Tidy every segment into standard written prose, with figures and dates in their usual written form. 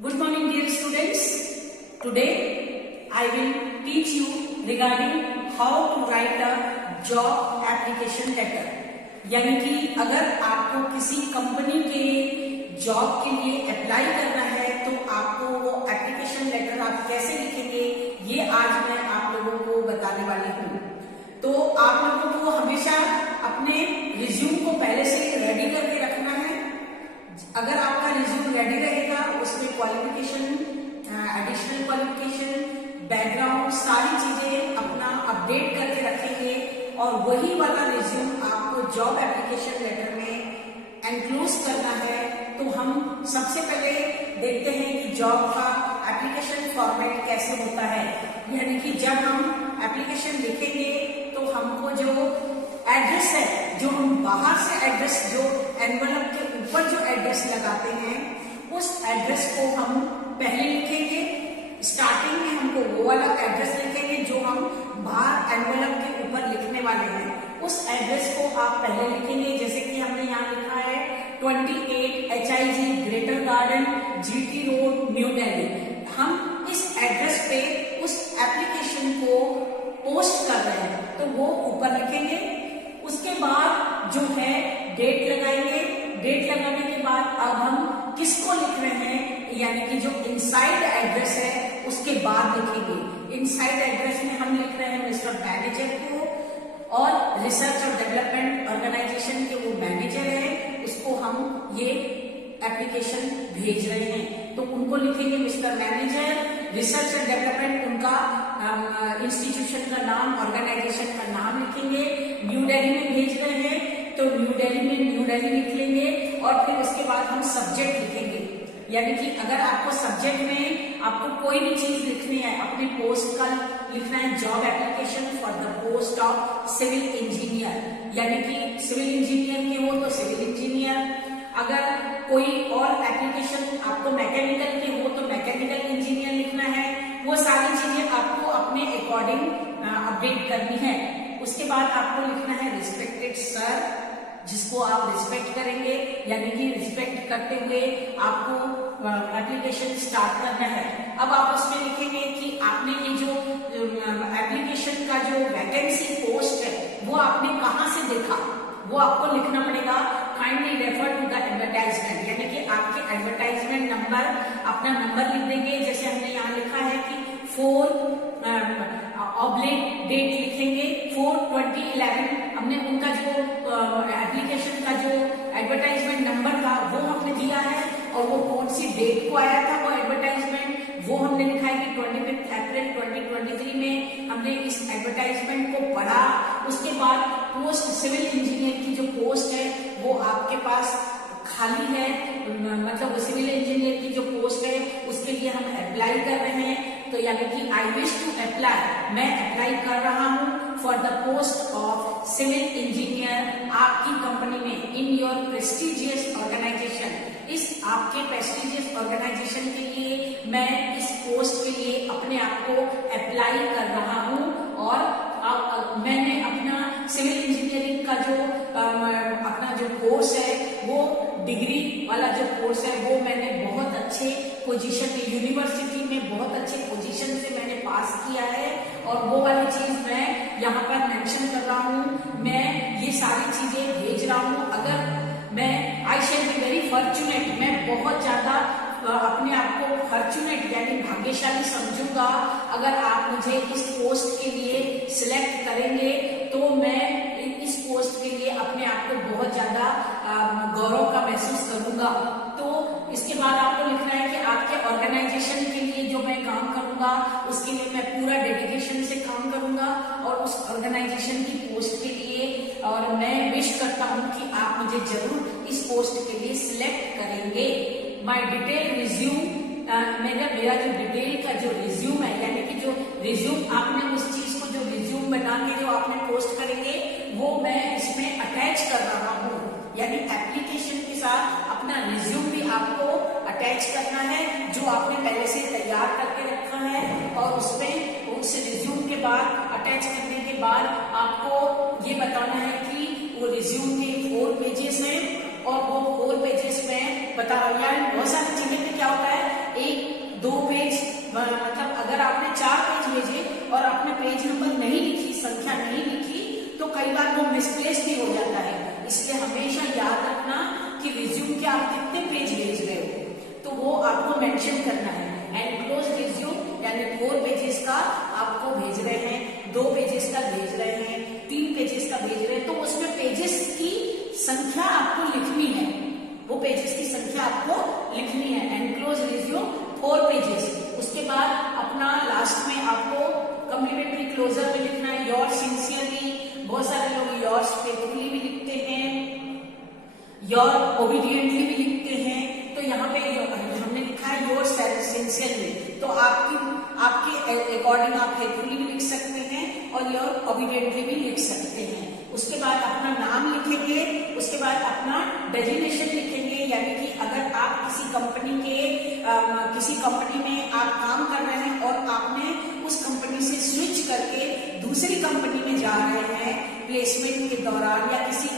Good morning, dear students. Today I will teach you regarding how to write a job application letter. यानी कि अगर आपको किसी company के जॉब के लिए अप्लाई करना है तो आपको वो एप्लीकेशन लेटर आप कैसे लिखेंगे, ये आज मैं आप लोगों को बताने वाली हूँ। तो आप लोगों को हमेशा अपने रिज्यूम को पहले से रेडी करके रखना है। अगर आपका रिज्यूम रेडी रहेगा, उसमें क्वालिफिकेशन, एडिशनल क्वालिफिकेशन, बैकग्राउंड, सारी चीजें अपना अपडेट करके रखेंगे और वही वाला रिज्यूम आपको जॉब एप्लीकेशन लेटर में एनक्लोज करना है। तो हम सबसे पहले देखते हैं कि जॉब का एप्लीकेशन फॉर्मेट कैसे होता है। यानी कि जब हम एप्लीकेशन लिखेंगे तो हमको जो एड्रेस है, जो हम बाहर से एड्रेस, जो एनवलप के ऊपर जो एड्रेस लगाते हैं, उस एड्रेस को हम पहले लिखेंगे। स्टार्टिंग में हमको वो वाला एड्रेस लिखेंगे जो हम बाहर एनवलप के ऊपर लिखने वाले हैं। उस एड्रेस को आप पहले लिखेंगे, जैसे कि हमने यहाँ लिखा है 28 HIG greater garden, GT road, new Delhi. हम इस एड्रेस पे उस एप्लीकेशन को पोस्ट कर रहे हैं तो वो ऊपर लिखेंगे। उसके बाद जो है डेट लगाएंगे। डेट लगाने के बाद अब हम किसको लिख रहे हैं, यानी कि जो इनसाइड एड्रेस है उसके बाद लिखेंगे। इनसाइड एड्रेस में हम लिख रहे हैं मिस्टर मैनेजर को, और रिसर्च और डेवलपमेंट ऑर्गेनाइजेशन के वो मैनेजर है, उसको हम ये एप्लीकेशन भेज रहे हैं तो उनको लिखेंगे mister manager. Research and development उनका इंस्टीट्यूशन का नाम, ऑर्गेनाइजेशन का नाम लिखेंगे। न्यू दिल्ली में भेज रहे हैं तो न्यू दिल्ली में न्यू दिल्ली लिख लेंगे और फिर उसके बाद हम सब्जेक्ट लिखेंगे। यानी कि अगर आपको सब्जेक्ट में आपको कोई भी चीज लिखनी है, अपने पोस्ट का लिखना है job application for the post of civil engineer, यानी कि सिविल इंजीनियर के हो तो सिविल इंजीनियर। अगर कोई और एप्लीकेशन आपको मैकेनिकल के हो तो मैकेनिकल इंजीनियर लिखना है। वो सारी चीजें आपको अपने अकॉर्डिंग अपडेट करनी है। उसके बाद आपको लिखना है रिस्पेक्टेड सर, जिसको आप रिस्पेक्ट करेंगे, यानी कि रिस्पेक्ट करते हुए आपको एप्लीकेशन स्टार्ट करना है। अब आप उसमें लिखेंगे कि आपने ये जो एप्लीकेशन का जो वैकेंसी पोस्ट है वो आपने कहाँ से देखा, वो आपको लिखना पड़ेगा। Kindly refer to the advertisement, यानी कि आपके एडवर्टाइजमेंट नंबर, अपना नंबर लिख देंगे। जैसे हमने यहाँ लिखा है कि 4 डेट लिखेंगे 4/2011। हमने उनका जो एप्लीकेशन का जो एडवर्टाइजमेंट नंबर था वो हमने दिया है, और वो कौन सी डेट को आया था वो एडवर्टाइजमेंट, वो हमने लिखा है कि 25 अप्रैल 2023 में हमने इस एडवर्टाइजमेंट को पढ़ा। उसके बाद पोस्ट सिविल इंजीनियर की जो पोस्ट है वो आपके पास खाली है, मतलब सिविल इंजीनियर की जो पोस्ट है उसके लिए हम अप्लाई कर रहे हैं। तो यानी कि आई विश टू अप्लाई, मैं अप्लाई कर रहा हूँ for the post of civil engineer आपकी कंपनी में, इन योर प्रेस्टिजियस ऑर्गेनाइजेशन। इस आपके प्रेस्टिजियस ऑर्गेनाइजेशन के लिए मैं इस पोस्ट के लिए अपने आप को अप्लाई कर रहा हूँ। और मैंने अपना सिविल इंजीनियरिंग का जो अपना जो कोर्स है, वो डिग्री वाला जो कोर्स है वो मैंने बहुत अच्छे पोजीशन में, यूनिवर्सिटी में बहुत अच्छे पोजीशन से मैंने पास किया है, और वो वाली चीज मैं यहाँ पर मेंशन कर रहा हूँ। मैं ये सारी चीजें भेज रहा हूँ। अगर मैं आई शैल बी वेरी फॉर्चुनेट, मैं बहुत ज्यादा अपने आप को फॉर्चुनेट यानी भाग्यशाली समझूंगा अगर आप मुझे इस पोस्ट के लिए सिलेक्ट करेंगे। तो मैं इस पोस्ट के लिए अपने आप को बहुत ज्यादा गौरव का महसूस करूंगा। तो इसके बाद आपको लिखना है कि आपके ऑर्गेनाइजेशन के लिए जो मैं काम करूंगा उसके लिए मैं पूरा डेडिकेशन से काम करूंगा, और उस ऑर्गेनाइजेशन की पोस्ट के लिए, और मैं विश करता हूं कि आप मुझे जरूर इस पोस्ट के लिए सिलेक्ट करेंगे। माई डिटेल रिज्यूम, मेरा जो डिटेल का जो रिज्यूम है, यानी कि जो रिज्यूम आपने उस चीज को जो रिज्यूम बना के जो आपने पोस्ट करेंगे वो मैं इसमें अटैच कर रहा हूँ। यानी एप्लीकेशन के साथ अपना रिज्यूम भी आपको अटैच करना है जो आपने पहले से तैयार करके रखा है, और उसमें उस रिज्यूम के बाद अटैच करने के बाद आपको ये बताना है कि वो रिज्यूम के 4 पेजेस हैं, और वो 4 पेजेस में बता रहा है। बहुत सारी चीजें में क्या होता है, एक 2 पेज, मतलब अगर आपने 4 पेज भेजे और आपने पेज नंबर नहीं लिखी, संख्या नहीं लिखी, तो कई बार वो मिसप्लेस भी हो जाता है। इसलिए हमेशा याद रखना कि रिज्यूम के आप कितने पेज भेज रहे हो, तो वो आपको मेंशन करना है। एनक्लोज रिज्यूम यानी 4 पेजेस का आपको भेज रहे हैं, 2 पेजेस का भेज रहे हैं, 3 पेजेस का भेज रहे हैं, तो उसमें पेजेस की संख्या आपको लिखनी है, वो पेजेस की संख्या आपको लिखनी है। Enclose resume 4 pages. उसके बाद अपना लास्ट में आपको कम्प्लीमेंट्री क्लोजर में लिखना है योर सिंसियरली। बहुत सारे लोग योर्स फेथफुली भी लिखते हैं, योर ओबीडियंटली भी लिखते हैं, तो यहाँ पे हमने लिखा है योर सिंसियरली, तो आपके अकॉर्डिंग आप फेथफुली भी लिख सकते हैं और योर ओबीडियंटली भी लिख सकते हैं। उसके बाद अपना नाम लिखेंगे, उसके बाद अपना डेजिग्नेशन लिखेंगे, यानी कि अगर आप किसी कंपनी में आप काम कर रहे हैं और आपने उस कंपनी से स्विच करके दूसरी कंपनी में जा रहे हैं प्लेसमेंट के दौरान या किसी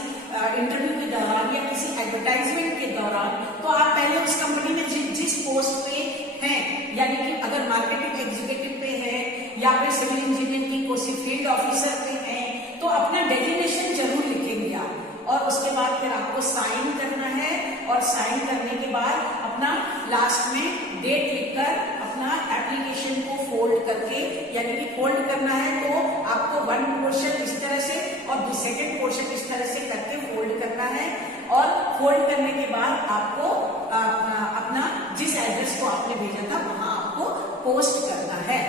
इंटरव्यू के दौरान या किसी एडवर्टाइजमेंट के दौरान, तो आप पहले उस कंपनी में जिस पोस्ट पे हैं, यानी कि अगर मार्केटिंग एग्जीक्यूटिव पे है या फिर सिविल इंजीनियर की कोई फील्ड ऑफिसर पे है, तो अपना डेजिग्नेशन जरूर लिखेंगे आप। और उसके बाद फिर आपको साइन करना है, और साइन करने के बाद अपना लास्ट में डेट लिखकर अपना एप्लीकेशन को फोल्ड करके, यानी कि फोल्ड करना है तो आपको 1 पोर्शन इस तरह से और सेकंड पोर्शन इस तरह से करके फोल्ड करना है। और फोल्ड करने के बाद आपको अपना जिस एड्रेस को आपने भेजा था वहां आपको पोस्ट करना है।